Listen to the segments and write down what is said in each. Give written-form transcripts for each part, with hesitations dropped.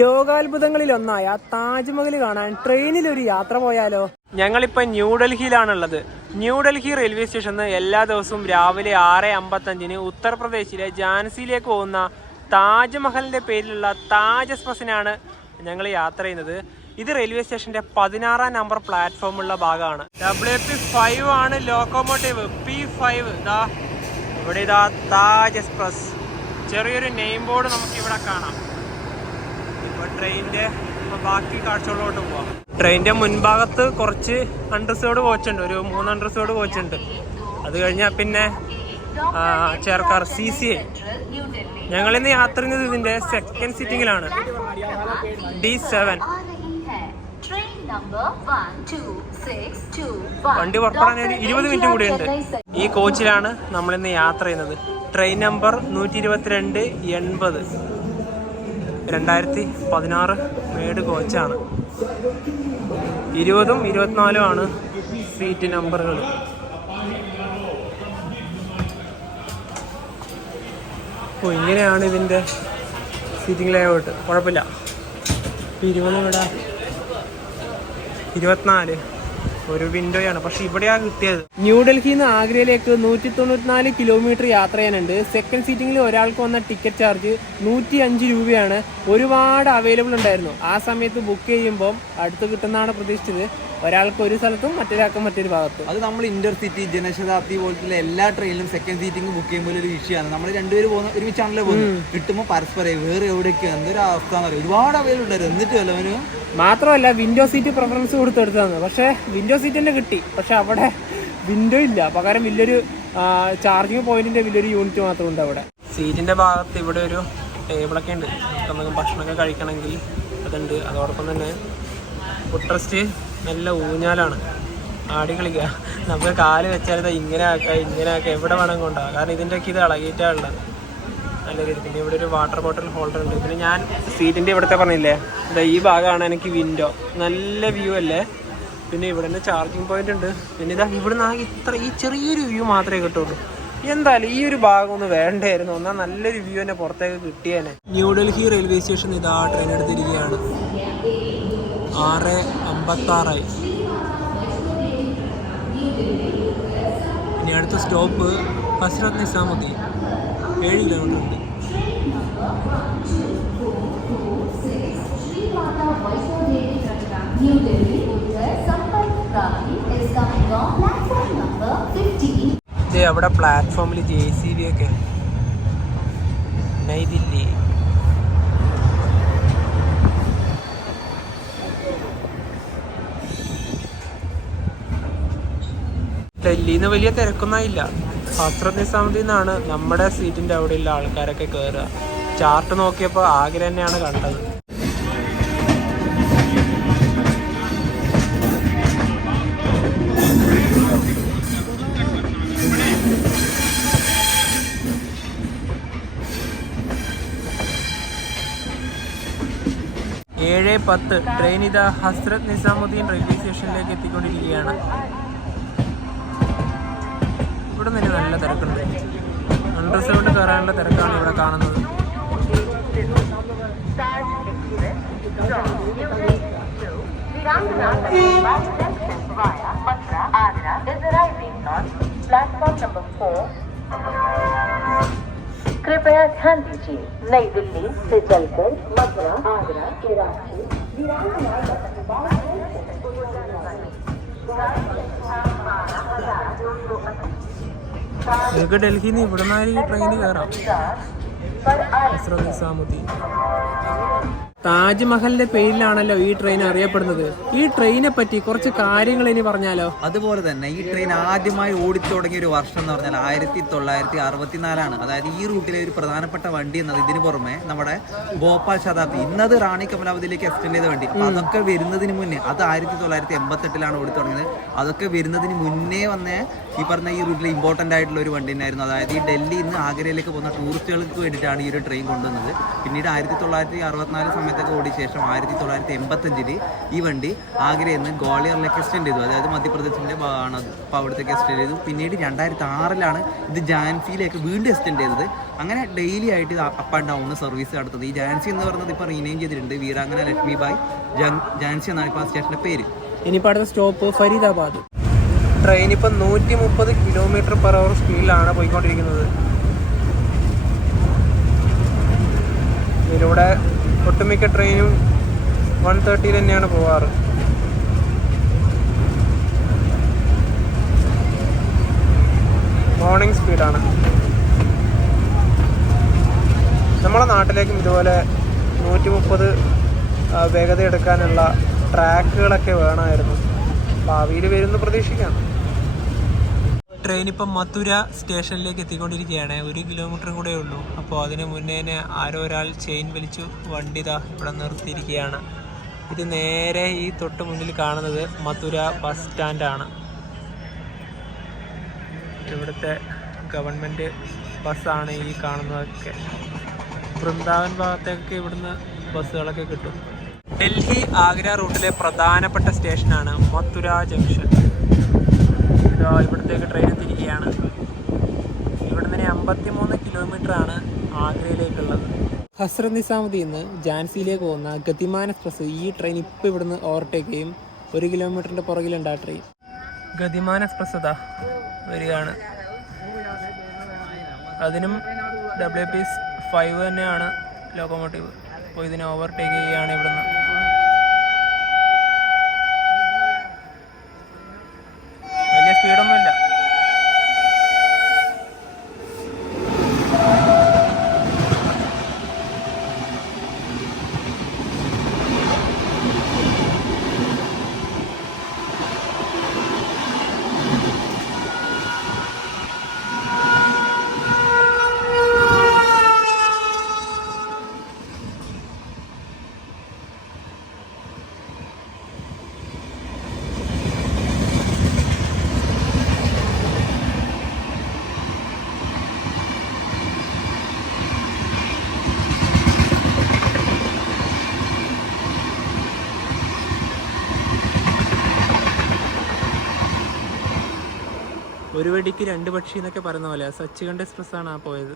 ലോകാത്ഭുതങ്ങളിൽ ഒന്നായ താജ്മഹൽ കാണാൻ ട്രെയിനിൽ ഒരു യാത്ര പോയാലോ? ഞങ്ങളിപ്പോ ന്യൂഡൽഹിയിലാണുള്ളത്. ന്യൂഡൽഹി റെയിൽവേ സ്റ്റേഷനിൽ എല്ലാ ദിവസവും രാവിലെ 6:55 ഉത്തർപ്രദേശിലെ ഝാൻസിയിലേക്ക് പോകുന്ന താജ്മഹലിന്റെ പേരിലുള്ള താജ് എക്സ്പ്രസിനാണ് ഞങ്ങൾ യാത്ര ചെയ്യുന്നത്. ഇത് റെയിൽവേ സ്റ്റേഷന്റെ 16-ാം നമ്പർ പ്ലാറ്റ്ഫോമുള്ള ഭാഗമാണ്. WP5 ആണ് ലോക്കോമോട്ടീവ്. P5 ഇവിടെ ഇതാ താജ് എക്സ്പ്രസ്. ചെറിയൊരു നെയിം ബോർഡ് നമുക്ക് ഇവിടെ കാണാം. ഇപ്പൊ ട്രെയിനിന്റെ ബാക്കി കാഴ്ചകളോട്ട് പോവാം. ട്രെയിനിന്റെ മുൻഭാഗത്ത് കുറച്ച് അണ്ടർസേർഡ് കോച്ച് ഉണ്ട്, ഒരു 3 അണ്ടർസേർഡ് കോച്ച് ഉണ്ട്. അത് കഴിഞ്ഞാൽ പിന്നെ ചേർക്കാർ CCA. ഞങ്ങളിന്ന് യാത്ര ചെയ്യുന്നത് ഇതിന്റെ സെക്കൻഡ് സീറ്റിംഗിലാണ്, D7. വണ്ടി പുറപ്പെടാൻ ഒരു 20 മിനിറ്റ് കൂടി ഉണ്ട്. ഈ കോച്ചിലാണ് നമ്മളിന്ന് യാത്ര ചെയ്യുന്നത്. ട്രെയിൻ നമ്പർ 12280, 2016 മേഡ് കോച്ചാണ്. 20ഉം 24ഉം ആണ് സീറ്റ് നമ്പറുകൾ. അപ്പോൾ ഇങ്ങനെയാണ് ഇതിൻ്റെ സീറ്റിംഗ് ലേഔട്ട്. കുഴപ്പമില്ല. 20 ഇവിടെ, 24 ഒരു വിൻഡോയാണ്. പക്ഷെ ഇവിടെയാണ് കിട്ടിയത്. ന്യൂഡൽഹിയിൽ നിന്ന് ആഗ്രയിലേക്ക് 194 കിലോമീറ്റർ യാത്ര ചെയ്യാനുണ്ട്. സെക്കൻഡ് സീറ്റിംഗിൽ ഒരാൾക്ക് വന്ന ടിക്കറ്റ് ചാർജ് 105 രൂപയാണ്. ഒരുപാട് അവൈലബിൾ ഉണ്ടായിരുന്നു. ആ സമയത്ത് ബുക്ക് ചെയ്യുമ്പോൾ അടുത്ത് കിട്ടുന്നതാണ് പ്രതീക്ഷിച്ചത്. ഒരാൾക്ക് ഒരു സ്ഥലത്തും മറ്റൊരാൾക്ക് മറ്റൊരു ഭാഗത്തും. അത് നമ്മൾ ഇന്റർസിറ്റി, ജനശതാബ്ദി പോലത്തെ എല്ലാ ട്രെയിനിലും സെക്കൻഡ് സീറ്റിംഗ് ബുക്ക് ചെയ്യുമ്പോൾ ഒരു വിഷയമാണ്. നമ്മൾ രണ്ടുപേരും പോകുന്ന ഒരുമിച്ചാണല്ലോ പോകുന്നത്. കിട്ടുമ്പോൾ പരസ്പരം വേറെ എവിടേക്കാണ് എന്തൊരു അവസ്ഥ എന്ന് പറയും. ഒരുപാട് അവൈലബിൾ ഉണ്ടായിരുന്നു. എന്നിട്ട് വല്ലവന് മാത്രമല്ല വിൻഡോ സീറ്റ് പ്രിഫറൻസ് കൊടുത്തെടുത്തതാണ്. പക്ഷേ വിൻഡോ സീറ്റ് തന്നെ കിട്ടി. പക്ഷെ അവിടെ വിൻഡോ ഇല്ല. പകരം വലിയൊരു ചാർജിങ് പോയിന്റിന്റെ വലിയൊരു യൂണിറ്റ് മാത്രം ഉണ്ട് അവിടെ. സീറ്റിന്റെ ഭാഗത്ത് ഇവിടെ ഒരു ടേബിളൊക്കെ ഉണ്ട്. നമുക്ക് ഭക്ഷണമൊക്കെ കഴിക്കണമെങ്കിൽ അതുണ്ട്. അതോടൊപ്പം തന്നെ ഫുട്രസ്റ്റ് നല്ല ഊഞ്ഞാലാണ്. ആടി കളിക്കുക. നമുക്ക് കാല് വെച്ചാൽ ഇങ്ങനെ ആക്കാം, ഇങ്ങനെ ആക്കാം, എവിടെ വേണമെങ്കിൽ കൊണ്ടാകാം. കാരണം ഇതിൻ്റെയൊക്കെ ഇത് ഇളകിയിട്ടാണുള്ളത്. നല്ല രീതി. പിന്നെ ഇവിടെ ഒരു വാട്ടർ ബോട്ടിൽ ഹോൾഡർ ഉണ്ട്. പിന്നെ ഞാൻ സീറ്റിൻ്റെ ഇവിടുത്തെ പറഞ്ഞില്ലേ, ഈ ഭാഗമാണ് എനിക്ക് വിൻഡോ. നല്ല വ്യൂ അല്ലേ. പിന്നെ ഇവിടെ നിന്ന് ചാർജിങ് പോയിന്റ് ഉണ്ട്. പിന്നെ ഇവിടെ നിന്ന് ഈ ചെറിയൊരു വ്യൂ മാത്രമേ കിട്ടുള്ളൂ. എന്തായാലും ഈ ഒരു ഭാഗം ഒന്ന് വേണ്ടായിരുന്നു. എന്നാൽ നല്ലൊരു വ്യൂ തന്നെ പുറത്തേക്ക് കിട്ടിയേനെ. ന്യൂഡൽഹി റെയിൽവേ സ്റ്റേഷൻ ഇതാ ട്രെയിൻ എടുത്തിരിക്കുകയാണ്. 6:56. ഇനി അടുത്ത സ്റ്റോപ്പ് ഹസ്രത്ത് നിസാമുദ്ദീൻ. 7 കിലോമീറ്റർ ഉണ്ട്. അവിടെ പ്ലാറ്റ്ഫോമിൽ JCB ഒക്കെ. നൈദില്ലി ഡൽഹിന്ന് വലിയ തിരക്കൊന്നായില്ല. ഹസ്രത്ത് നിസാമുദ്ദീൻ നിന്നാണ് നമ്മുടെ സീറ്റിന്റെ അവിടെയുള്ള ആൾക്കാരൊക്കെ കയറുക. ചാർട്ട് നോക്കിയപ്പോൾ ആഗ്ര തന്നെയാണ് കണ്ടത്. ഏഴ് 10 ട്രെയിൻ ഇതാ ഹസ്രത്ത് നിസാമുദ്ദീൻ റെയിൽവേ സ്റ്റേഷനിലേക്ക് എത്തിക്കൊണ്ടിരിക്കുകയാണ്. ഇവിടെ തന്നെ നല്ല തിരക്കുണ്ട്. അണ്ടർഗ്രൗണ്ട് കയറാനുള്ള തിരക്കാണ് ഇവിടെ കാണുന്നത്. कृपया ध्यान दीजिए, नई दिल्ली से चलकर मथुरा, आगरा के रास्ते നിങ്ങൾക്ക് ഡൽഹിയിൽ നിന്ന് ഇവിടെ നിന്നായി ട്രെയിനിൽ കയറാം. ഹസ്രത്ത് നിസാമുദ്ദീൻ. താജ്മഹലിന്റെ പേരിലാണല്ലോ ഈ ട്രെയിൻ അറിയപ്പെടുന്നത്. ഈ ട്രെയിനെ പറ്റി കുറച്ച് കാര്യങ്ങൾ ഇനി പറഞ്ഞാലോ? അതുപോലെ തന്നെ ഈ ട്രെയിൻ ആദ്യമായി ഓടിത്തുടങ്ങിയ ഒരു വർഷം എന്ന് പറഞ്ഞാൽ 1964. അതായത് ഈ റൂട്ടിലെ ഒരു പ്രധാനപ്പെട്ട വണ്ടി എന്നത് ഇതിന് പുറമെ നമ്മുടെ ഭോപ്പാൽ ശതാബ്ദി, ഇന്നത് റാണി കമലാവതിയിലേക്ക് എക്സ്റ്റെൻഡ് ചെയ്ത വണ്ടി. അപ്പൊ അതൊക്കെ വരുന്നതിന് മുന്നേ, അത് 1988 ഓടിത്തുടങ്ങിയത്. അതൊക്കെ വരുന്നതിന് മുന്നേ വന്ന ഈ പറഞ്ഞ ഈ റൂട്ടിൽ ഇമ്പോർട്ടൻ്റ് ആയിട്ടുള്ള ഒരു വണ്ടി തന്നെയായിരുന്നു. അതായത് ഈ ഡൽഹിയിൽ നിന്ന് ആഗ്രയിലേക്ക് പോകുന്ന ടൂറിസ്റ്റുകൾക്ക് വേണ്ടിയിട്ടാണ് ഈ ഒരു ട്രെയിൻ കൊണ്ടുവന്നത്. പിന്നീട് 1964 സമയത്തൊക്കെ ഓടിയ ശേഷം 1985 ഈ വണ്ടി ആഗ്രയിൽ നിന്ന് ഗ്വാളിയറിലേക്ക് എക്സ്റ്റെൻഡ് ചെയ്തു. അതായത് മധ്യപ്രദേശിൻ്റെ ഭാഗമാണ് അത്. അപ്പോൾ അവിടത്തേക്ക് എക്സ്റ്റെൻഡ് ചെയ്തു. പിന്നീട് 2006 ഇത് ഝാൻസിയിലേക്ക് വീണ്ടും എക്സ്റ്റെൻഡ് ചെയ്തത്. അങ്ങനെ ഡെയിലി ആയിട്ട് അപ്പ് ആൻഡ് ഡൗൺ സർവീസ് നടത്തുന്നത്. ഈ ഝാൻസി എന്ന് പറയുന്നത് ഇപ്പോൾ റീനെയിം ചെയ്തിട്ടുണ്ട്. വീരാംഗന ലക്ഷ്മിബായി ഝാൻസി എന്നാണ് ഇപ്പോൾ ആ സ്റ്റേഷൻ്റെ പേര്. ഇനിയിപ്പോൾ അടുത്ത സ്റ്റോപ്പ് ഫരീദാബാദ്. ട്രെയിൻ ഇപ്പം 130 km/h സ്പീഡിലാണ് പോയിക്കൊണ്ടിരിക്കുന്നത്. ഇതിലൂടെ ഒട്ടുമിക്ക ട്രെയിനും 130 തന്നെയാണ് പോവാറ്. മോർണിംഗ് സ്പീഡാണ്. നമ്മളെ നാട്ടിലേക്കും ഇതുപോലെ 130 വേഗത എടുക്കാനുള്ള ട്രാക്കുകളൊക്കെ വേണമായിരുന്നു. ഭാവിയിൽ വരുമെന്ന് പ്രതീക്ഷിക്കാം. ട്രെയിൻ ഇപ്പം മഥുര സ്റ്റേഷനിലേക്ക് എത്തിക്കൊണ്ടിരിക്കുകയാണ്. 1 കിലോമീറ്ററും കൂടെ ഉള്ളൂ. അപ്പോൾ അതിന് മുന്നേ ആരോ ഒരാൾ ചെയിൻ വലിച്ചു വണ്ടി ഇവിടെ നിർത്തിയിരിക്കുകയാണ്. ഇത് നേരെ ഈ തൊട്ട് മുന്നിൽ കാണുന്നത് മഥുര ബസ് സ്റ്റാൻഡാണ്. ഇവിടുത്തെ ഗവൺമെൻറ് ബസ്സാണ് ഈ കാണുന്നതൊക്കെ. വൃന്ദാവൻ ഭാഗത്തേക്ക് ഇവിടുന്ന് ബസ്സുകളൊക്കെ കിട്ടും. ഡൽഹി ആഗ്ര റൂട്ടിലെ പ്രധാനപ്പെട്ട സ്റ്റേഷനാണ് മഥുര ജംഗ്ഷൻ. ഇവിടത്തേക്ക് ട്രെയിൻ എത്തിയിരിക്കുകയാണ്. ഇവിടെ നിന്ന് 53 കിലോമീറ്ററാണ് ആഗ്രയിലേക്കുള്ളത്. ഹസ്രത് നിസാമുദ്ദീനിൽ നിന്ന് ഝാൻസിയിലേക്ക് പോകുന്ന ഗതിമാൻ എക്സ്പ്രസ് ഈ ട്രെയിൻ ഇപ്പോൾ ഇവിടുന്ന് ഓവർടേക്ക് ചെയ്യും. 1 കിലോമീറ്ററിൻ്റെ പുറകിലുണ്ട് ആ ട്രെയിൻ. ഗതിമാൻ എക്സ്പ്രസ് ഇതാ വരികയാണ്. അതിനും WP5 തന്നെയാണ് ലോക്കോമോട്ടീവ്. അപ്പോൾ ഇതിനെ ഓവർടേക്ക് ചെയ്യുകയാണ് ഇവിടുന്ന്. വലിയ സ്പീഡൊന്നുമില്ല. ഒരു വെടിക്ക് 2 പക്ഷി എന്നൊക്കെ പറയുന്ന പോലെ സച്ച്ഖണ്ഡ് എക്സ്പ്രസ് ആണ് ആ പോയത്.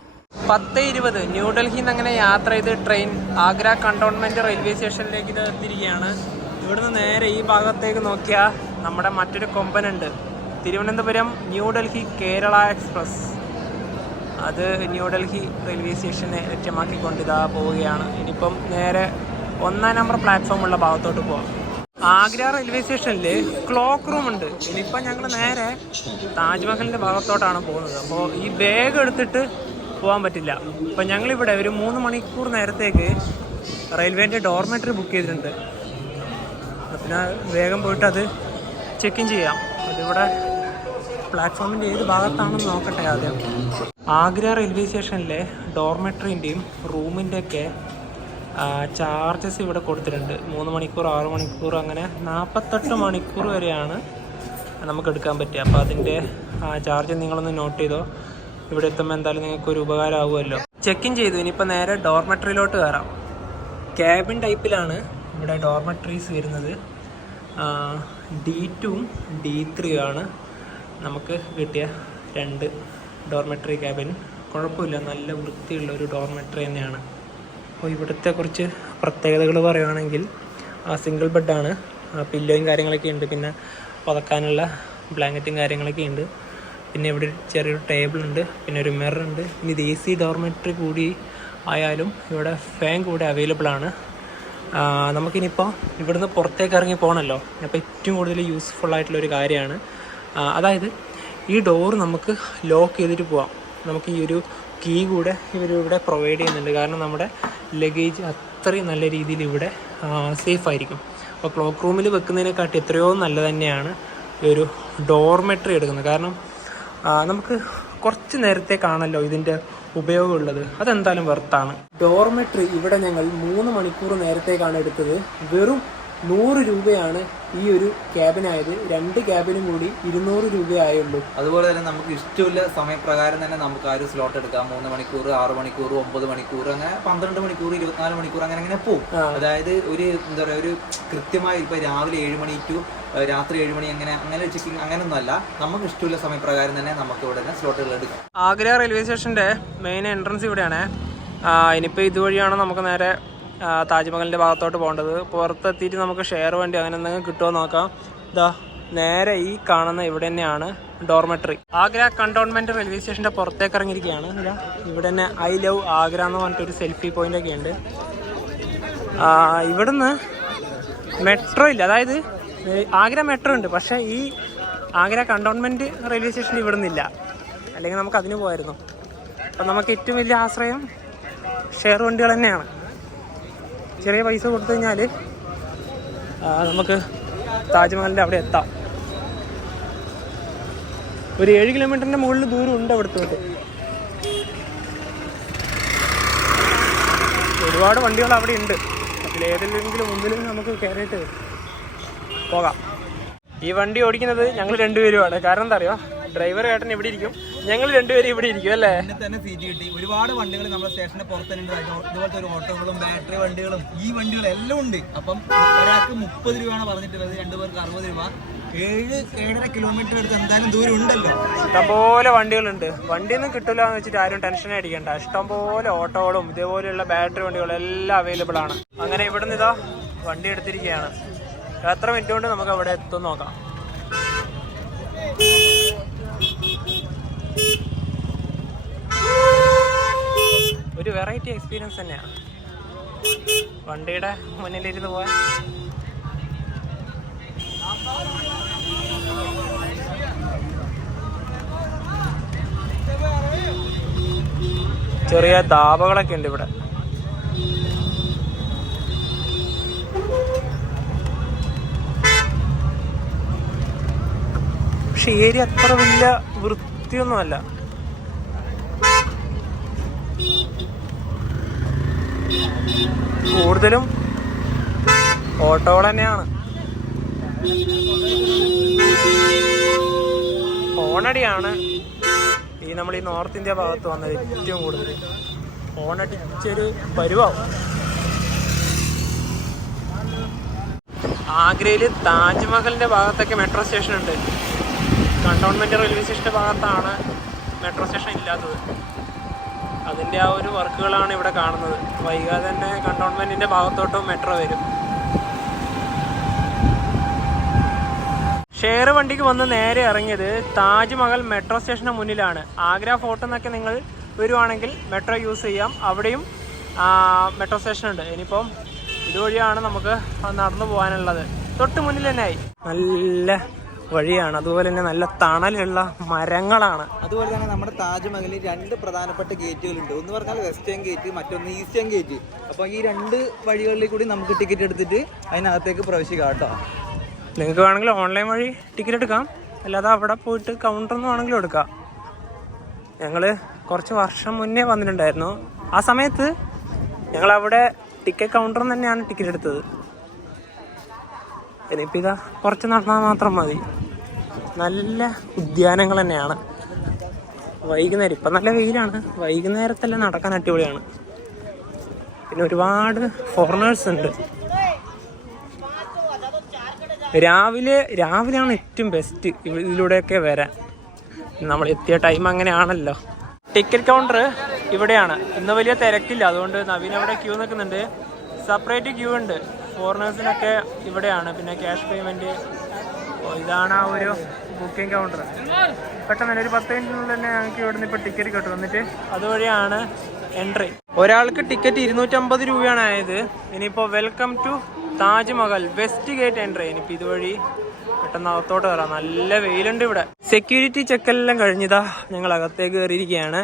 10:20 ന്യൂഡൽഹിയിൽ നിന്ന് അങ്ങനെ യാത്ര ചെയ്ത് ട്രെയിൻ ആഗ്ര കണ്ടോൺമെന്റ് റെയിൽവേ സ്റ്റേഷനിലേക്ക് ഇത് എത്തിയിരിക്കുകയാണ്. ഇവിടുന്ന് നേരെ ഈ ഭാഗത്തേക്ക് നോക്കിയാൽ നമ്മുടെ മറ്റൊരു കൊമ്പനുണ്ട്, തിരുവനന്തപുരം ന്യൂഡൽഹി കേരള എക്സ്പ്രസ്. അത് ന്യൂഡൽഹി റെയിൽവേ സ്റ്റേഷനെ ലക്ഷ്യമാക്കിക്കൊണ്ട് ഇതാ പോവുകയാണ്. ഇനിയിപ്പം നേരെ 1-ാം നമ്പർ പ്ലാറ്റ്ഫോമുള്ള ഭാഗത്തോട്ട് പോവാം. ആഗ്ര റെയിൽവേ സ്റ്റേഷനിൽ ക്ലോക്ക് റൂം ഉണ്ട്. ഇനിയിപ്പോൾ ഞങ്ങൾ നേരെ താജ്മഹലിൻ്റെ ഭാഗത്തോട്ടാണ് പോകുന്നത്. അപ്പോൾ ഈ ബാഗ് എടുത്തിട്ട് പോകാൻ പറ്റില്ല. അപ്പോൾ ഞങ്ങളിവിടെ ഒരു 3 മണിക്കൂർ നേരത്തേക്ക് റെയിൽവേൻ്റെ ഡോർമെറ്ററി ബുക്ക് ചെയ്തിട്ടുണ്ട്. പിന്നെ വേഗം പോയിട്ട് അത് ചെക്ക് ഇൻ ചെയ്യാം. അതിവിടെ പ്ലാറ്റ്ഫോമിൻ്റെ ഏത് ഭാഗത്താണെന്ന് നോക്കട്ടെ ആദ്യം. ആഗ്ര റെയിൽവേ സ്റ്റേഷനിലെ ഡോർമെറ്ററിൻ്റെയും റൂമിൻ്റെയൊക്കെ ചാർജസ് ഇവിടെ കൊടുത്തിട്ടുണ്ട്. 3 മണിക്കൂർ, 6 മണിക്കൂർ, അങ്ങനെ 48 മണിക്കൂർ വരെയാണ് നമുക്ക് എടുക്കാൻ പറ്റുക. അപ്പോൾ അതിൻ്റെ ചാർജ് നിങ്ങളൊന്ന് നോട്ട് ചെയ്തോ. ഇവിടെ എത്തുമ്പോൾ എന്തായാലും നിങ്ങൾക്കൊരു ഉപകാരമാകുമല്ലോ. ചെക്ക് ഇൻ ചെയ്തു. ഇനിയിപ്പോൾ നേരെ ഡോർമെറ്ററിയിലോട്ട് കയറാം. ക്യാബിൻ ടൈപ്പിലാണ് ഇവിടെ ഡോർമെറ്ററീസ് വരുന്നത്. D2ഉം D3ഉം ആണ് നമുക്ക് കിട്ടിയ 2 ഡോർമെറ്ററി ക്യാബിൻ. കുഴപ്പമില്ല, നല്ല വൃത്തിയുള്ള ഒരു ഡോർമെറ്ററി തന്നെയാണ്. അപ്പോൾ ഇവിടുത്തെ കുറച്ച് പ്രത്യേകതകൾ പറയുകയാണെങ്കിൽ സിംഗിൾ ബെഡാണ്, പില്ലോയും കാര്യങ്ങളൊക്കെ ഉണ്ട്, പിന്നെ പുതക്കാനുള്ള ബ്ലാങ്കറ്റും കാര്യങ്ങളൊക്കെ ഉണ്ട്. പിന്നെ ഇവിടെ ചെറിയൊരു ടേബിളുണ്ട്, പിന്നെ ഒരു മിററുണ്ട്. പിന്നെ ഇത് AC ഡോർമെറ്ററി കൂടി ആയാലും ഇവിടെ ഫാൻ കൂടെ അവൈലബിൾ ആണ്. നമുക്കിനിപ്പോൾ ഇവിടുന്ന് പുറത്തേക്ക് ഇറങ്ങി പോകണമല്ലോ. അപ്പോൾ ഏറ്റവും കൂടുതൽ യൂസ്ഫുൾ ആയിട്ടുള്ളൊരു കാര്യമാണ്. അതായത് ഈ ഡോർ നമുക്ക് ലോക്ക് ചെയ്തിട്ട് പോവാം. നമുക്ക് ഈ ഒരു കീ കൂടെ ഇവരിവിടെ പ്രൊവൈഡ് ചെയ്യുന്നുണ്ട്. കാരണം നമ്മുടെ ലഗേജ് അത്രയും നല്ല രീതിയിൽ ഇവിടെ സേഫ് ആയിരിക്കും. അപ്പോൾ ക്ലോക്ക് റൂമിൽ വെക്കുന്നതിനെക്കാട്ടി എത്രയോ നല്ലത് തന്നെയാണ് ഈ ഒരു ഡോർമെറ്ററി എടുക്കുന്നത്. കാരണം നമുക്ക് കുറച്ച് നേരത്തേക്കാണല്ലോ ഇതിൻ്റെ ഉപയോഗമുള്ളത്. അതെന്തായാലും വെർത്താണ്. ഡോർമെറ്ററി ഇവിടെ ഞങ്ങൾ 3 മണിക്കൂർ നേരത്തേക്കാണ് എടുത്തത്. വെറും 100 രൂപയാണ് ഈ ഒരു ക്യാബിനായത്. 2 ക്യാബിനും കൂടി 200 രൂപയായുള്ളൂ. അതുപോലെ തന്നെ നമുക്ക് ഇഷ്ടമുള്ള സമയപ്രകാരം തന്നെ നമുക്ക് ആ ഒരു സ്ലോട്ട് എടുക്കാം. 3 മണിക്കൂർ, 6 മണിക്കൂർ, 9 മണിക്കൂർ, അങ്ങനെ 12 മണിക്കൂർ, 24 മണിക്കൂർ അങ്ങനെ പോകും. അതായത് ഒരു എന്താ പറയുക, ഒരു കൃത്യമായി ഇപ്പൊ രാവിലെ 7 മണി ടു രാത്രി 7 മണി അങ്ങനെ ചെക്കിങ് അങ്ങനെയൊന്നും അല്ല. നമുക്ക് ഇഷ്ടമുള്ള സമയപ്രകാരം തന്നെ നമുക്ക് ഇവിടെ നിന്ന് സ്ലോട്ടുകൾ എടുക്കാം. ആഗ്ര റെയിൽവേ സ്റ്റേഷന്റെ മെയിൻ എൻട്രൻസ് ഇവിടെയാണ്. ഇനിയിപ്പോൾ ഇതുവഴിയാണ് നമുക്ക് നേരെ താജ്മഹലിൻ്റെ ഭാഗത്തോട്ട് പോകേണ്ടത്. പുറത്തെത്തിയിട്ട് നമുക്ക് ഷെയർ വണ്ടി അങ്ങനെ എന്തെങ്കിലും കിട്ടുമോ നോക്കാം. ഇതാ നേരെ ഈ കാണുന്ന ഇവിടെ തന്നെയാണ് ഡോർമെട്രി. ആഗ്ര കണ്ടോൺമെൻറ്റ് റെയിൽവേ സ്റ്റേഷൻ്റെ പുറത്തേക്ക് ഇറങ്ങിയിരിക്കുകയാണ്. ഇതാ ഇവിടെ തന്നെ ഐ ലവ് ആഗ്ര എന്ന് പറഞ്ഞിട്ടൊരു സെൽഫി പോയിൻ്റ് ഒക്കെ ഉണ്ട്. ഇവിടുന്ന് മെട്രോ ഇല്ല, അതായത് ആഗ്ര മെട്രോ ഉണ്ട്, പക്ഷേ ഈ ആഗ്ര കണ്ടോൺമെൻറ്റ് റെയിൽവേ സ്റ്റേഷൻ ഇവിടെ നിന്നില്ല, അല്ലെങ്കിൽ നമുക്ക് അതിന് പോയായിരുന്നു. അപ്പം നമുക്ക് ഏറ്റവും വലിയ ആശ്രയം ഷെയർ വണ്ടികൾ തന്നെയാണ്. ചെറിയ പൈസ കൊടുത്തു കഴിഞ്ഞാൽ നമുക്ക് താജ്മഹലിൻ്റെ അവിടെ എത്താം. ഒരു 7 കിലോമീറ്ററിൻ്റെ മുകളിൽ ദൂരം ഉണ്ട് അവിടുത്തോട്ട്. ഒരുപാട് വണ്ടികൾ അവിടെ ഉണ്ട്. അതിലേതെങ്കിലും മുമ്പിൽ നമുക്ക് കയറിയിട്ട് പോകാം. ഈ വണ്ടി ഓടിക്കുന്നത് ഞങ്ങൾ 2 പേരുമാണ്. കാരണം എന്താ അറിയോ, ഡ്രൈവർ ഏട്ടൻ ഇവിടെ ഇരിക്കും, ഞങ്ങൾ 2 പേരും ഇവിടെ ഇരിക്കും അല്ലേ. തന്നെ സീറ്റ് കിട്ടി. ഒരുപാട് വണ്ടികൾ നമ്മുടെ സ്റ്റേഷന്റെ പുറത്ത് തന്നെ ഉണ്ട്. ഇതുപോലത്തെ ഒരു ഓട്ടോകളും ബാറ്ററി വണ്ടികളും ഈ വണ്ടികളും എല്ലാം ഉണ്ട്. അപ്പം ഒരാൾക്ക് 30 രൂപയാണ് പറഞ്ഞിട്ടുള്ളത്, 2 പേർക്ക് 60 രൂപ. 7-7.5 കിലോമീറ്റർ അടുത്ത് എന്തായാലും ദൂരം ഉണ്ടല്ലോ. ഇഷ്ടംപോലെ വണ്ടികളുണ്ട്. വണ്ടിയൊന്നും കിട്ടില്ല എന്ന് വെച്ചിട്ട് ആരും ടെൻഷൻ അടിക്കണ്ട. ഇഷ്ടംപോലെ ഓട്ടോകളും ഇതേപോലെയുള്ള ബാറ്ററി വണ്ടികളും എല്ലാം അവൈലബിൾ ആണ്. അങ്ങനെ ഇവിടുന്ന് ഇതാ വണ്ടി എടുത്തിരിക്കുകയാണ്. എത്ര മിനിറ്റ് കൊണ്ട് നമുക്ക് അവിടെ എത്തും നോക്കാം. ഒരു വെറൈറ്റി എക്സ്പീരിയൻസ് തന്നെയാണ് വണ്ടിയുടെ മുന്നിലിരുന്ന് പോയാൽ. ചെറിയ ധാബകളൊക്കെ ഉണ്ട് ഇവിടെ. പക്ഷെ ഏരിയ അത്ര വലിയ വൃത്തിയൊന്നുമല്ല. കൂടുതലും ഓട്ടോകൾ തന്നെയാണ്. ഹോണടിയാണ് ഈ നമ്മൾ ഈ നോർത്ത് ഇന്ത്യ ഭാഗത്ത് വന്നത് ഏറ്റവും കൂടുതൽ. ഹോണടിച്ചൊരു പരുവാവും. ആഗ്രയിൽ താജ്മഹലിൻ്റെ ഭാഗത്തൊക്കെ മെട്രോ സ്റ്റേഷൻ ഉണ്ട്. കണ്ടോൺമെൻറ്റ് റെയിൽവേ സ്റ്റേഷൻ്റെ ഭാഗത്താണ് മെട്രോ സ്റ്റേഷൻ ഇല്ലാത്തത്. അതിൻ്റെ ആ ഒരു വർക്കുകളാണ് ഇവിടെ കാണുന്നത്. വൈകാതെ തന്നെ കണ്ടോൺമെൻറ്റിൻ്റെ ഭാഗത്തോട്ടും മെട്രോ വരും. ഷെയർ വണ്ടിക്ക് വന്ന് നേരെ ഇറങ്ങിയത് താജ്മഹൽ മെട്രോ സ്റ്റേഷന് മുന്നിലാണ്. ആഗ്ര ഫോർട്ട് എന്നൊക്കെ നിങ്ങൾ വരുവാണെങ്കിൽ മെട്രോ യൂസ് ചെയ്യാം. അവിടെയും മെട്രോ സ്റ്റേഷൻ ഉണ്ട്. ഇനിയിപ്പം ഇതുവഴിയാണ് നമുക്ക് നടന്നു പോകാനുള്ളത്. തൊട്ട് മുന്നിൽ തന്നെ ആയി. നല്ല വഴിയാണ്, അതുപോലെ തന്നെ നല്ല തണലുള്ള മരങ്ങളാണ്. അതുപോലെ തന്നെ നമ്മുടെ താജ്മഹലിൽ 2 പ്രധാനപ്പെട്ട ഗേറ്റുകളുണ്ട്. ഒന്ന് പറഞ്ഞാൽ വെസ്റ്റേൺ ഗേറ്റ്, മറ്റൊന്ന് ഈസ്റ്റേൺ ഗേറ്റ്. അപ്പോൾ ഈ 2 വഴികളിൽ കൂടി നമുക്ക് ടിക്കറ്റ് എടുത്തിട്ട് അതിനകത്തേക്ക് പ്രവേശിക്കാം കേട്ടോ. നിങ്ങൾക്ക് വേണമെങ്കിൽ ഓൺലൈൻ വഴി ടിക്കറ്റ് എടുക്കാം, അല്ലാതെ അവിടെ പോയിട്ട് കൗണ്ടറൊന്നും വേണമെങ്കിലും എടുക്കാം. ഞങ്ങൾ കുറച്ച് വർഷം മുന്നേ വന്നിട്ടുണ്ടായിരുന്നു. ആ സമയത്ത് ഞങ്ങളവിടെ ടിക്കറ്റ് കൗണ്ടറിൽ തന്നെയാണ് ടിക്കറ്റ് എടുത്തത്. ഇനിയിപ്പോൾ ഇതാ കുറച്ച് നടന്നാൽ മാത്രം മതി. നല്ല ഉദ്യാനങ്ങൾ തന്നെയാണ്. വൈകുന്നേരം ഇപ്പം നല്ല വെയിലാണ്, വൈകുന്നേരത്തെല്ലാം നടക്കാൻ അടിപൊളിയാണ്. പിന്നെ ഒരുപാട് ഫോറിനേഴ്സ് ഉണ്ട്. രാവിലെയാണ് ഏറ്റവും ബെസ്റ്റ് ഇതിലൂടെയൊക്കെ വരാൻ. നമ്മൾ എത്തിയ ടൈം അങ്ങനെയാണല്ലോ. ടിക്കറ്റ് കൗണ്ടർ ഇവിടെയാണ്. ഇന്ന് വലിയ തിരക്കില്ല, അതുകൊണ്ട് നവീൻ അവിടെ ക്യൂ നിൽക്കുന്നുണ്ട്. സെപ്പറേറ്റ് ക്യൂ ഉണ്ട്. ഫോറിനേഴ്സിനൊക്കെ ഇവിടെയാണ്. പിന്നെ ക്യാഷ് പേയ്മെൻറ്റ്. ഇതാണ് ആ ഒരു ബുക്കിംഗ് കൗണ്ടർ. പെട്ടെന്ന് തന്നെ ഒരു 10 മിനിറ്റിനുള്ളിൽ തന്നെ ഞങ്ങൾക്ക് ഇവിടെ നിന്ന് ഇപ്പോൾ ടിക്കറ്റ് കിട്ടും. എന്നിട്ട് അതുവഴിയാണ് എൻട്രി. ഒരാൾക്ക് ടിക്കറ്റ് 250 രൂപയാണ് ആയത്. ഇനിയിപ്പോൾ welcome to Taj Mahal west gate entry. ഇനിയിപ്പോൾ ഇതുവഴി പെട്ടെന്ന് അകത്തോട്ട് കയറാം. നല്ല വെയിലുണ്ട് ഇവിടെ. സെക്യൂരിറ്റി ചെക്കെല്ലാം കഴിഞ്ഞതാ ഞങ്ങൾ അകത്തേക്ക് കയറിയിരിക്കുകയാണ്.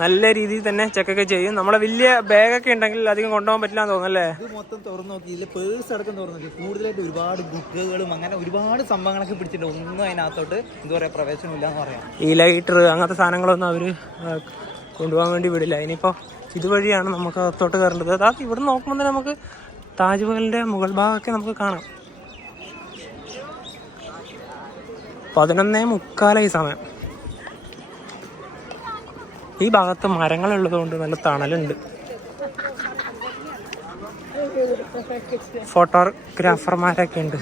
നല്ല രീതിയിൽ തന്നെ ചെക്കൊക്കെ ചെയ്യും. നമ്മളെ വലിയ ബാഗൊക്കെ ഉണ്ടെങ്കിൽ അധികം കൊണ്ടുപോകാൻ പറ്റില്ല എന്ന് തോന്നുന്നല്ലേ. ഇത് മൊത്തം തുറന്നു നോക്കി, ഇതിൽ പേഴ്സ് അടക്കം തുറന്നു നോക്കി. കൂടുതലായിട്ട് ഒരുപാട് ബുക്കുകളും അങ്ങനെ ഒരുപാട് സംഭവങ്ങളൊക്കെ പിടിച്ചിട്ടുണ്ട്. ഒന്നും അതിനകത്തോട്ട് എന്താ പറയുക പ്രവേശനമില്ല എന്ന് പറയാം. ഈ ലൈറ്റർ അങ്ങനത്തെ സാധനങ്ങളൊന്നും അവർ കൊണ്ടുപോകാൻ വേണ്ടി വിടില്ല. ഇനിയിപ്പോൾ ഇതുവഴിയാണ് നമുക്ക് അകത്തോട്ട് കയറേണ്ടത്. അതായത് ഇവിടെ നോക്കുമ്പോൾ തന്നെ നമുക്ക് താജ്മഹലിൻ്റെ മുകൾ ഭാഗമൊക്കെ നമുക്ക് കാണാം. 11:45 സമയം. ഈ ഭാഗത്ത് മരങ്ങളുള്ളത് കൊണ്ട് നല്ല തണലുണ്ട്. ഫോട്ടോഗ്രാഫർമാരൊക്കെ ഉണ്ട്.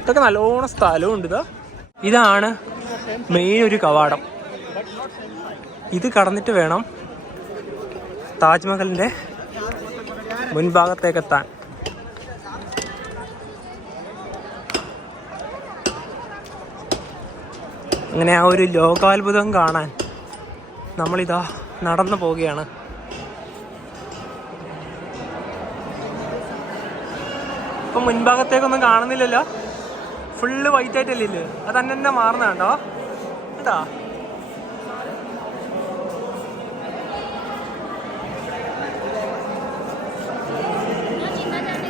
ഇതൊക്കെ നല്ലോണം സ്ഥലവും ഉണ്ട്. ഇതാണ് മെയിൻ ഒരു കവാടം. ഇത് കടന്നിട്ട് വേണം താജ്മഹലിൻ്റെ മുൻഭാഗത്തേക്ക് എത്താൻ. അങ്ങനെ ആ ഒരു ലോകാത്ഭുതം കാണാൻ നമ്മളിതാ നടന്നു പോവുകയാണ്. ഇപ്പം മുൻഭാഗത്തേക്കൊന്നും കാണുന്നില്ലല്ലോ, ഫുള്ള് വൈറ്റ് ആയിട്ടല്ലേ. അത് തന്നെ മാറുന്നുണ്ടോ കേട്ടാ.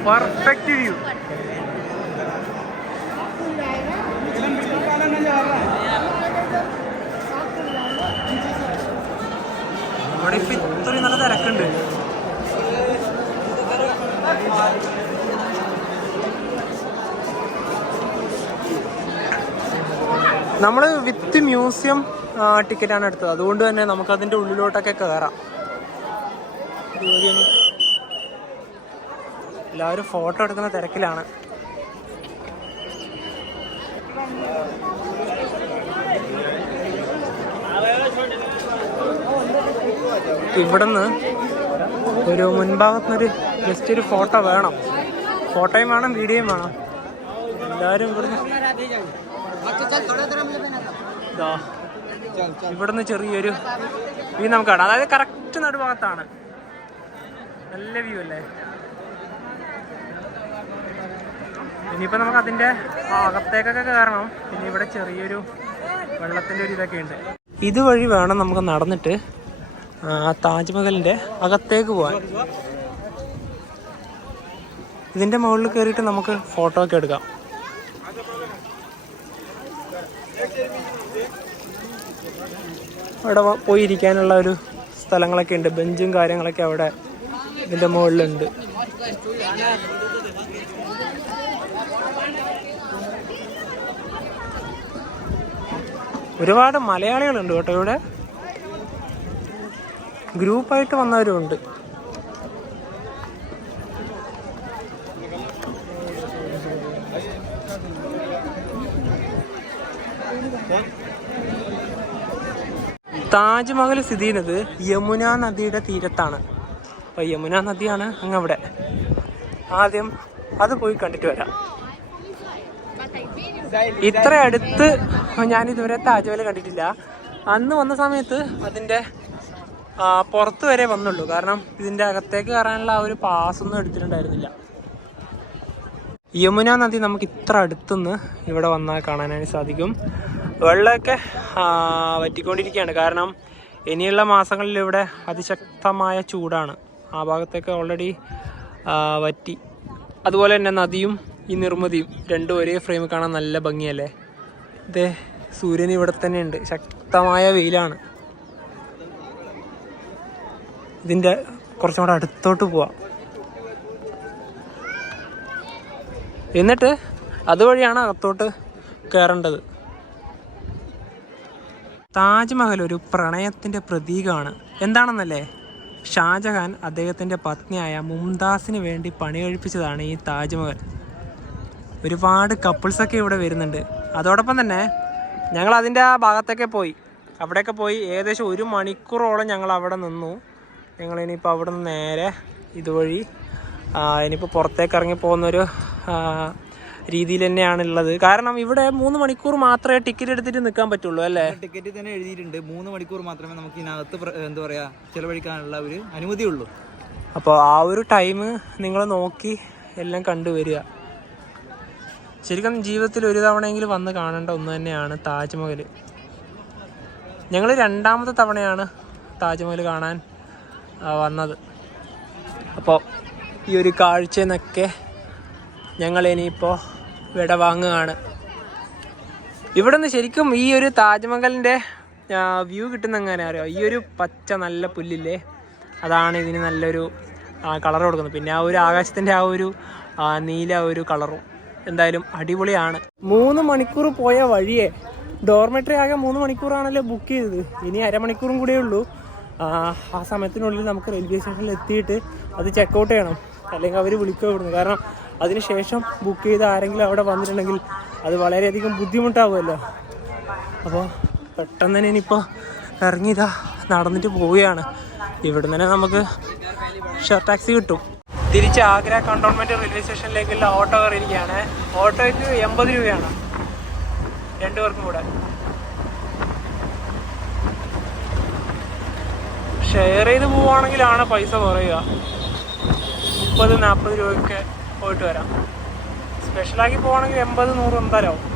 Perfect view. ഇവിടെ ഇപ്പൊ ഇത്രയും നല്ല തിരക്കുണ്ട്. നമ്മൾ വിത്ത് മ്യൂസിയം ടിക്കറ്റാണ് എടുത്തത്. അതുകൊണ്ട് തന്നെ നമുക്കതിൻ്റെ ഉള്ളിലോട്ടൊക്കെ കയറാം. എല്ലാവരും ഫോട്ടോ എടുക്കുന്ന തിരക്കിലാണ്. ഇവിടുന്ന് ഒരു മുൻഭാഗത്തുനിന്നൊരു ജസ്റ്റ് ഒരു ഫോട്ടോ വേണം. ഫോട്ടോയും വേണം, വീഡിയോയും വേണം. എല്ലാവരും ഇവിടുന്ന് ചെറിയൊരു വ്യൂ നമുക്ക് കാണാം. അതായത് കറക്റ്റ് നടുഭാഗത്താണ്. നല്ല വ്യൂ അല്ലേ. ഇനിയിപ്പോൾ നമുക്ക് അതിൻ്റെ അകത്തേക്കൊക്കെ കയറണം. പിന്നെ ഇവിടെ ചെറിയൊരു വെള്ളത്തിൻ്റെ ഒരു ഇതൊക്കെ ഉണ്ട്. ഇതുവഴി വേണം നമുക്ക് നടന്നിട്ട് താജ്മഹലിൻ്റെ അകത്തേക്ക് പോകാൻ. ഇതിൻ്റെ മുകളിൽ കയറിയിട്ട് നമുക്ക് ഫോട്ടോ ഒക്കെ എടുക്കാം. അവിടെ പോയി ഇരിക്കാനുള്ള ഒരു സ്ഥലങ്ങളൊക്കെ ഉണ്ട്. ബെഞ്ചും കാര്യങ്ങളൊക്കെ അവിടെ ഇതിൻ്റെ മുകളിലുണ്ട്. ഒരുപാട് മലയാളികളുണ്ട് കേട്ടോ ഇവിടെ. ഗ്രൂപ്പായിട്ട് വന്നവരുമുണ്ട്. താജ്മഹൽ സ്ഥിതി ചെയ്യുന്നത് യമുന നദിയുടെ തീരത്താണ്. അപ്പോൾ യമുന നദിയാണ് അങ്ങവിടെ. ആദ്യം അത് പോയി കണ്ടിട്ട് വരാം. ഇത്ര അടുത്ത് ഞാനിതുവരെ താജ്മഹൽ കണ്ടിട്ടില്ല. അന്ന് വന്ന സമയത്ത് അതിൻ്റെ പുറത്ത് വരെ വന്നുള്ളൂ. കാരണം ഇതിൻ്റെ അകത്തേക്ക് കയറാനുള്ള ആ ഒരു പാസ്സൊന്നും എടുത്തിട്ടുണ്ടായിരുന്നില്ല. യമുന നദി നമുക്ക് ഇത്ര അടുത്തുനിന്ന് ഇവിടെ വന്നാൽ കാണാനായി സാധിക്കും. വെള്ളമൊക്കെ വറ്റിക്കൊണ്ടിരിക്കുകയാണ്. കാരണം ഇനിയുള്ള മാസങ്ങളിൽ ഇവിടെ അതിശക്തമായ ചൂടാണ്. ആ ഭാഗത്തൊക്കെ ഓൾറെഡി വറ്റി. അതുപോലെ തന്നെ നദിയും ഈ നിർമ്മിതിയും രണ്ടും ഒരേ ഫ്രെയിം കാണാൻ നല്ല ഭംഗിയല്ലേ. ഇതേ സൂര്യൻ ഇവിടെ തന്നെ ഉണ്ട്. ശക്തമായ വെയിലാണ്. ഇതിൻ്റെ കുറച്ചും കൂടെ അടുത്തോട്ട് പോവാം. എന്നിട്ട് അതുവഴിയാണ് അകത്തോട്ട് കയറേണ്ടത്. താജ്മഹൽ ഒരു പ്രണയത്തിൻ്റെ പ്രതീകമാണ്. എന്താണെന്നല്ലേ, ഷാജഹാൻ അദ്ദേഹത്തിൻ്റെ പത്നിയായ മുംതാസിന് വേണ്ടി പണികഴിപ്പിച്ചതാണ് ഈ താജ്മഹൽ. ഒരുപാട് കപ്പിൾസൊക്കെ ഇവിടെ വരുന്നുണ്ട്. അതോടൊപ്പം തന്നെ ഞങ്ങൾ അതിൻ്റെ ആ ഭാഗത്തൊക്കെ പോയി. അവിടെയൊക്കെ പോയി ഏകദേശം 1 മണിക്കൂറോളം ഞങ്ങൾ അവിടെ നിന്നു. ഞങ്ങളിനിയിപ്പോൾ അവിടെ നിന്ന് നേരെ ഇതുവഴി ഇനിയിപ്പോൾ പുറത്തേക്ക് ഇറങ്ങി പോകുന്നൊരു രീതിയിൽ തന്നെയാണുള്ളത്. കാരണം ഇവിടെ 3 മണിക്കൂർ മാത്രമേ ടിക്കറ്റ് എടുത്തിട്ട് നിൽക്കാൻ പറ്റുള്ളൂ അല്ലേ. ടിക്കറ്റ് തന്നെ എഴുതിയിട്ടുണ്ട് 3 മണിക്കൂർ മാത്രമേ നമുക്ക് ഇതിനകത്ത് എന്താ പറയുക ചിലവഴിക്കാനുള്ള ഒരു അനുമതിയുള്ളൂ. അപ്പോൾ ആ ഒരു ടൈം നിങ്ങൾ നോക്കി എല്ലാം കണ്ടുവരിക. ശരിക്കും ജീവിതത്തിൽ ഒരു തവണയെങ്കിലും വന്ന് കാണേണ്ട ഒന്ന് തന്നെയാണ് താജ്മഹൽ. ഞങ്ങൾ 2ാമത്തെ തവണയാണ് താജ്മഹൽ കാണാൻ വന്നത്. അപ്പോൾ ഈ ഒരു കാഴ്ചയിൽ നിന്നൊക്കെ ഞങ്ങൾ ഇനിയിപ്പോൾ വിട വാങ്ങുകയാണ്. ഇവിടെ നിന്ന് ശരിക്കും ഈ ഒരു താജ്മഹലിൻ്റെ വ്യൂ കിട്ടുന്ന എങ്ങനെ അറിയാം, ഈ ഒരു പച്ച നല്ല പുല്ലില്ലേ അതാണ് ഇതിന് നല്ലൊരു കളർ കൊടുക്കുന്നത്. പിന്നെ ആ ഒരു ആകാശത്തിൻ്റെ ആ ഒരു നീല ഒരു കളറും എന്തായാലും അടിപൊളിയാണ്. 3 മണിക്കൂർ പോയ വഴിയെ ഡോർമെട്രി ആകെ 3 മണിക്കൂറാണല്ലോ ബുക്ക് ചെയ്തത്. ഇനി അരമണിക്കൂറും കൂടെ ഉള്ളൂ. ആ സമയത്തിനുള്ളിൽ നമുക്ക് റെയിൽവേ സ്റ്റേഷനിൽ എത്തിയിട്ട് അത് ചെക്കൗട്ട് ചെയ്യണം, അല്ലെങ്കിൽ അവർ വിളിക്കപ്പെടുന്നു. കാരണം അതിനുശേഷം ബുക്ക് ചെയ്ത് ആരെങ്കിലും അവിടെ വന്നിട്ടുണ്ടെങ്കിൽ അത് വളരെയധികം ബുദ്ധിമുട്ടാവുമല്ലോ. അപ്പോൾ പെട്ടെന്ന് തന്നെ ഇനിയിപ്പോൾ ഇറങ്ങിയതാ നടന്നിട്ട് പോവുകയാണ്. ഇവിടെ തന്നെ നമുക്ക് ഷെയർ ടാക്സി കിട്ടും. തിരിച്ച് ആഗ്ര കണ്ടോൺമെൻറ്റ് റെയിൽവേ സ്റ്റേഷനിലേക്കുള്ള ഓട്ടോ കയറിയിരിക്കുകയാണ്. ഓട്ടോയ്ക്ക് 80 രൂപയാണ് 2 പേർക്കും കൂടെ. ഷെയർ ചെയ്ത് പോവുകയാണെങ്കിലാണ് പൈസ കുറയുക, 30-40 രൂപയ്ക്ക് പോയിട്ട് വരാം. സ്പെഷ്യലാക്കി പോവുകയാണെങ്കിൽ 80-100 എന്തായാലും.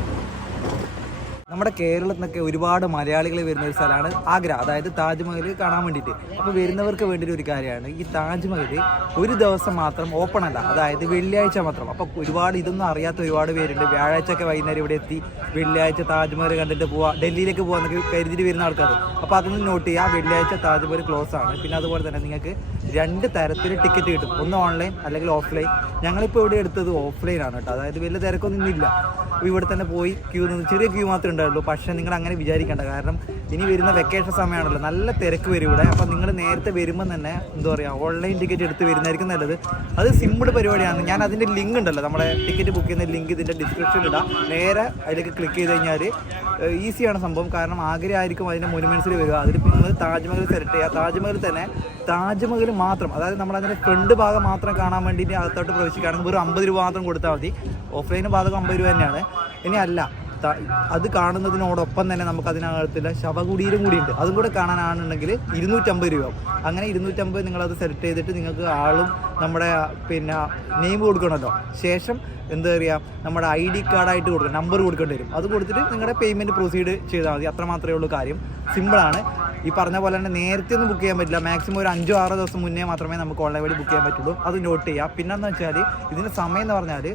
നമ്മുടെ കേരളത്തിൽ നിന്നൊക്കെ ഒരുപാട് മലയാളികൾ വരുന്ന ഒരു സ്ഥലമാണ് ആഗ്ര, അതായത് താജ്മഹൽ കാണാൻ വേണ്ടിയിട്ട്. അപ്പോൾ വരുന്നവർക്ക് വേണ്ടിയിട്ട് ഒരു കാര്യമാണ്, ഈ താജ്മഹൽ ഒരു ദിവസം മാത്രം ഓപ്പൺ അല്ല, അതായത് വെള്ളിയാഴ്ച മാത്രം. അപ്പോൾ ഒരുപാട് ഇതൊന്നും അറിയാത്ത ഒരുപാട് പേരുണ്ട്. വ്യാഴാഴ്ചയൊക്കെ വൈകുന്നേരം ഇവിടെ എത്തി വെള്ളിയാഴ്ച താജ്മഹൽ കണ്ടിട്ട് പോവാം, ഡൽഹിയിലേക്ക് പോകാമെന്നൊക്കെ കരുതിയിട്ട് വരുന്ന ആൾക്കാർ. അപ്പോൾ അതൊന്ന് നോട്ട് ചെയ്യുക, വെള്ളിയാഴ്ച താജ്മഹൽ ക്ലോസ് ആണ്. പിന്നെ അതുപോലെ തന്നെ നിങ്ങൾക്ക് 2 തരത്തിൽ ടിക്കറ്റ് കിട്ടും, ഒന്ന് ഓൺലൈൻ അല്ലെങ്കിൽ ഓഫ്ലൈൻ. ഞങ്ങളിപ്പോൾ ഇവിടെ എടുത്തത് ഓഫ്ലൈൻ ആണ് കേട്ടോ, അതായത് വലിയ തിരക്കൊന്നും ഇല്ല. ഇവിടെ തന്നെ പോയി ക്യൂ നിന്ന് ചെറിയ ക്യൂ മാത്രമേ ഉണ്ടാവുള്ളൂ. പക്ഷേ നിങ്ങൾ അങ്ങനെ വിചാരിക്കേണ്ട, കാരണം ഇനി വരുന്ന വെക്കേഷൻ സമയമാണല്ലോ, നല്ല തിരക്ക് വരും ഇവിടെ. അപ്പോൾ നിങ്ങൾ നേരത്തെ വരുമ്പോൾ തന്നെ എന്താ പറയുക, ഓൺലൈൻ ടിക്കറ്റ് എടുത്ത് വരുന്നതായിരിക്കും നല്ലത്. അത് സിമ്പിൾ പരിപാടിയാണ്. ഞാൻ അതിൻ്റെ ലിങ്ക് ഉണ്ടല്ലോ, നമ്മുടെ ടിക്കറ്റ് ബുക്ക് ചെയ്യുന്ന ലിങ്ക് ഇതിൻ്റെ ഡിസ്ക്രിപ്ഷനിൽ ഇടാം. നേരെ അതിലേക്ക് ക്ലിക്ക് ചെയ്ത് കഴിഞ്ഞാൽ ഈസിയാണ് സംഭവം. കാരണം ആഗ്ര ആയിരിക്കും അതിൻ്റെ മൊനുമെൻറ്റ്സിൽ വരിക. അതിൽ നിങ്ങൾ താജ്മഹൽ സെലക്ട് ചെയ്യുക. താജ്മഹൽ തന്നെ താജ്മഹൽ മാത്രം, അതായത് നമ്മളതിൻ്റെ ഫ്രണ്ട് ഭാഗം മാത്രം കാണാൻ വേണ്ടിയിട്ട് അകത്തോട്ട് പ്രവേശിക്കുകയാണെങ്കിൽ വെറും 50 രൂപ മാത്രം കൊടുത്താൽ മതി. ഓഫ്ലൈൻ ഭാഗം 50 രൂപ തന്നെയാണ്. ഇനി അല്ല, അത് കാണുന്നതിനോടൊപ്പം തന്നെ നമുക്ക് അതിനകത്തുള്ള ശവകുടീരം കൂടിയുണ്ട്, അതും കൂടെ കാണാനാണെന്നുണ്ടെങ്കിൽ 250 രൂപ. അങ്ങനെ 250 നിങ്ങളത് സെലക്ട് ചെയ്തിട്ട് നിങ്ങൾക്ക് ആളും നമ്മുടെ പിന്നെ നെയിം കൊടുക്കണമല്ലോ. ശേഷം എന്താ പറയുക, നമ്മുടെ ID കാർഡായിട്ട് കൊടുക്കണം, നമ്പർ കൊടുക്കേണ്ടി വരും. അത് കൊടുത്തിട്ട് നിങ്ങളുടെ പേയ്മെൻറ്റ് പ്രൊസീഡ് ചെയ്താൽ മതി. അത്ര മാത്രമേ ഉള്ളൂ കാര്യം, സിമ്പിളാണ്. ഈ പറഞ്ഞ പോലെ തന്നെ നേരത്തെ ഒന്നും ബുക്ക് ചെയ്യാൻ പറ്റില്ല. മാക്സിമം ഒരു 5-6 ദിവസം മുന്നേ മാത്രമേ നമുക്ക് ഓൺലൈൻ വഴി ബുക്ക് ചെയ്യാൻ പറ്റുള്ളൂ. അത് നോട്ട് ചെയ്യുക. പിന്നെന്ന് വെച്ചാൽ ഇതിൻ്റെ സമയം എന്ന് പറഞ്ഞാൽ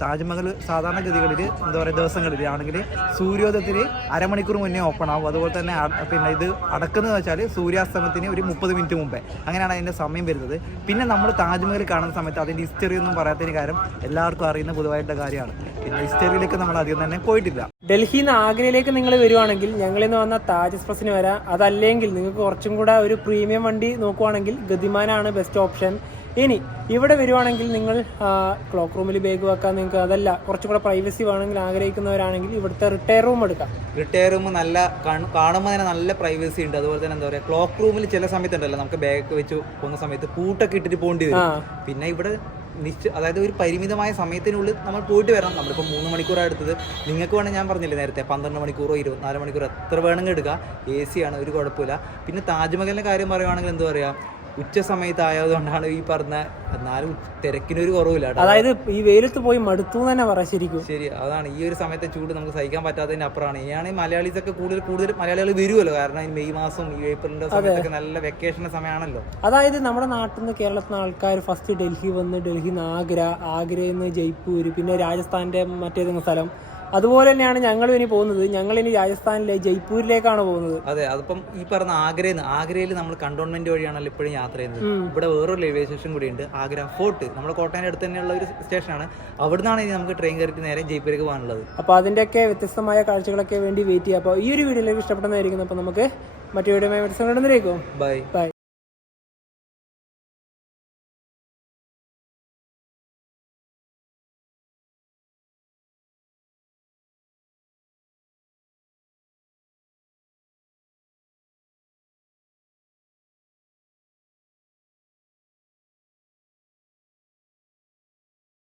താജ്മഹൽ സാധാരണഗതികളിൽ എന്താ പറയുക, ദിവസങ്ങളിൽ ആണെങ്കിൽ സൂര്യോദയത്തിന് അരമണിക്കൂർ മുന്നേ ഓപ്പൺ ആവും. അതുപോലെ തന്നെ പിന്നെ ഇത് അടക്കുന്നത് വെച്ചാൽ സൂര്യാസ്തമത്തിന് ഒരു 30 മിനിറ്റ് മുമ്പേ, അങ്ങനെയാണ് അതിൻ്റെ സമയം വരുന്നത്. പിന്നെ നമ്മൾ താജ്മഹൽ കാണുന്ന സമയത്ത് അതിൻ്റെ ഹിസ്റ്ററി ഒന്നും പറയാത്തതിന് കാര്യം എല്ലാവർക്കും അറിയുന്ന പൊതുവായിട്ടുള്ള കാര്യമാണ്. പിന്നെ ഹിസ്റ്ററിയിലേക്ക് നമ്മൾ അധികം തന്നെ പോയിട്ടില്ല. ഡൽഹിയിൽ നിന്ന് ആഗ്രയിലേക്ക് നിങ്ങൾ വരുവാണെങ്കിൽ ഞങ്ങളിൽ നിന്ന് വന്ന താജ് എക്സ്പ്രസ്സിന് വരാം. അതല്ലെങ്കിൽ നിങ്ങൾക്ക് കുറച്ചും കൂടെ ഒരു പ്രീമിയം വണ്ടി നോക്കുവാണെങ്കിൽ ഗതിമാനാണ് ബെസ്റ്റ് ഓപ്ഷൻ. ഇനി ഇവിടെ വരുവാണെങ്കിൽ നിങ്ങൾ ക്ലോക്ക് റൂമിൽ ബാഗ് വെക്കാൻ നിങ്ങൾക്ക് അതല്ല കുറച്ചും കൂടെ പ്രൈവസി വേണമെങ്കിൽ ആഗ്രഹിക്കുന്നവരാണെങ്കിൽ ഇവിടുത്തെ റിട്ടയർ റൂം എടുക്കാം. റിട്ടയർ റൂം നല്ല കാണുമ്പോൾ തന്നെ നല്ല പ്രൈവസി ഉണ്ട്. അതുപോലെ തന്നെ എന്താ പറയുക, ക്ലോക്ക് റൂമിൽ ചില സമയത്തുണ്ടല്ലോ നമുക്ക് ബാഗ് വെച്ച് പോകുന്ന സമയത്ത് പൂട്ടൊക്കെ ഇട്ടിട്ട് പോകേണ്ടി വരും. പിന്നെ ഇവിടെ അതായത് ഒരു പരിമിതമായ സമയത്തിനുള്ളിൽ നമ്മൾ പോയിട്ട് വരണം. നമ്മളിപ്പോൾ 3 മണിക്കൂറാണ് എടുത്തത്. നിങ്ങൾക്ക് വേണമെങ്കിൽ ഞാൻ പറഞ്ഞില്ലേ നേരത്തെ 12 മണിക്കൂറോ 24 മണിക്കൂറോ എത്ര വേണമെങ്കിൽ എടുക്കുക. AC ആണ്, ഒരു കുഴപ്പമില്ല. പിന്നെ താജ്മഹലിൻ്റെ കാര്യം പറയുവാണെങ്കിൽ എന്താ പറയുക, ഉച്ച സമയത്ത് ആയതുകൊണ്ടാണ് ഈ പറഞ്ഞ, എന്നാലും തിരക്കിനൊരു കുറവില്ല. അതായത് ഈ വെയിലത്ത് പോയി മടുത്തു തന്നെ പറയാം. ശരിക്കും ശരി, അതാണ് ഈ ഒരു സമയത്തെ ചൂട് നമുക്ക് സഹിക്കാൻ പറ്റാത്തതിൻ്റെ അപ്പുറമാണ്. ഇയാണെങ്കിൽ മലയാളീസൊക്കെ കൂടുതൽ മലയാളികൾ വരുമല്ലോ, കാരണം ഈ മെയ് മാസം ഈ ഏപ്രിലിൻ്റെ സമയത്തൊക്കെ നല്ല വെക്കേഷൻ്റെ സമയമാണല്ലോ. അതായത് നമ്മുടെ നാട്ടിൽ നിന്ന് കേരളത്തിൽ നിന്ന് ആൾക്കാർ ഫസ്റ്റ് ഡൽഹി വന്ന്, ഡൽഹിയിൽ നിന്ന് ആഗ്രയിൽ നിന്ന് ജയ്പൂർ, പിന്നെ രാജസ്ഥാൻ്റെ മറ്റേതെങ്കിലും സ്ഥലം, അതുപോലെ തന്നെയാണ് ഞങ്ങൾ ഇനി പോകുന്നത്. ഞങ്ങൾ ഇനി രാജസ്ഥാനിലെ ജയ്പൂരിലേക്കാണ് പോകുന്നത്. അതെ, അതിപ്പം ഈ പറഞ്ഞ ആഗ്രയിൽ നമ്മൾ കണ്ടോൺമെന്റ് വഴിയാണല്ലോ ഇപ്പോഴും യാത്ര ചെയ്യുന്നത്. ഇവിടെ വേറൊരു റെയിൽവേ സ്റ്റേഷൻ കൂടിയുണ്ട്, ആഗ്ര ഫോർട്ട്. നമ്മുടെ കോട്ടയൻ്റെ അടുത്ത് തന്നെയുള്ള ഒരു സ്റ്റേഷനാണ്. അവിടുന്നാണ് ഇനി നമുക്ക് ട്രെയിൻ കയറിയിട്ട് നേരെ ജയ്പൂരിലേക്ക് പോകാനുള്ളത്. അപ്പോൾ അതിൻ്റെയൊക്കെ വ്യത്യസ്തമായ കാഴ്ചകളൊക്കെ വേണ്ടി വെയിറ്റ് ചെയ്യാം. അപ്പോൾ ഈ ഒരു വീഡിയോയിലേക്ക് ഇഷ്ടപ്പെടുന്നതായിരിക്കും. അപ്പോൾ നമുക്ക് മറ്റു വീഡിയോ ബൈ.